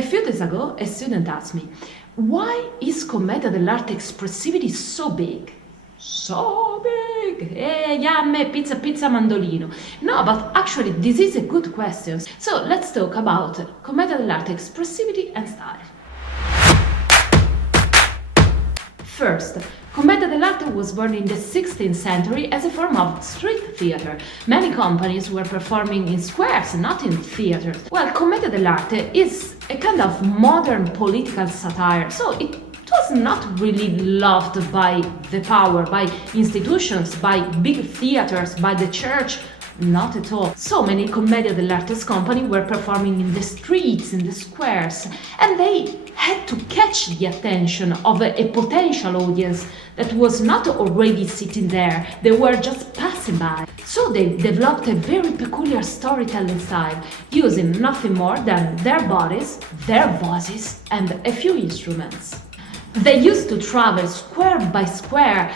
A few days ago, a student asked me, why is Commedia dell'Arte expressivity so big? So big! Yum, pizza, pizza, mandolino. No, but actually this is a good question. So let's talk about Commedia dell'Arte expressivity and style. First, Commedia dell'Arte was born in the 16th century as a form of street theater. Many companies were performing in squares, not in theaters. Well, Commedia dell'Arte is a kind of modern political satire, so it was not really loved by the power, by institutions, by big theaters, by the church. Not at all. So many Commedia dell'Arte's company were performing in the streets, in the squares, and they had to catch the attention of a potential audience that was not already sitting there, they were just passing by. So they developed a very peculiar storytelling style, using nothing more than their bodies, their voices, and a few instruments. They used to travel square by square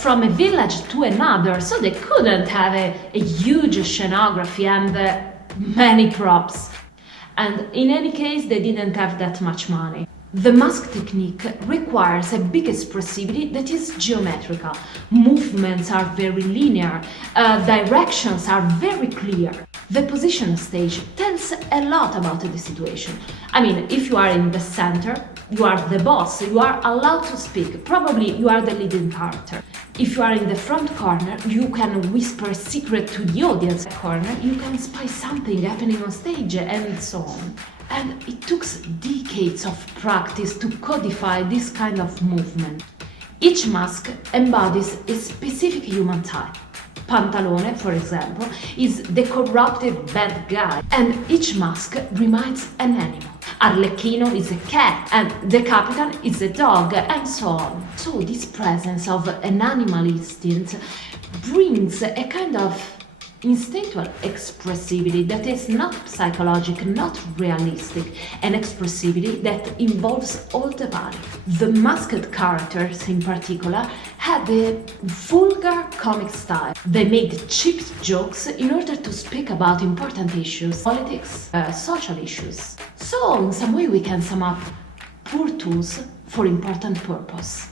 from a village to another, so they couldn't have a huge scenography and many props. And in any case, they didn't have that much money. The mask technique requires a big expressivity that is geometrical. Movements are very linear, directions are very clear. The position on stage tells a lot about the situation. I mean, if you are in the center, you are the boss, you are allowed to speak, probably you are the leading character. If you are in the front corner, you can whisper a secret to the audience corner, you can spy something happening on stage, and so on. And it took decades of practice to codify this kind of movement. Each mask embodies a specific human type. Pantalone, for example, is the corrupted bad guy, and each mask reminds an animal. Arlecchino is a cat, and the Capitan is a dog, and so on. So this presence of an animal instinct brings a kind of instinctual expressivity that is not psychological, not realistic, an expressivity that involves all the body. The masked characters in particular had a vulgar comic style. They made cheap jokes in order to speak about important issues, politics, social issues. So in some way we can sum up poor tools for important purpose.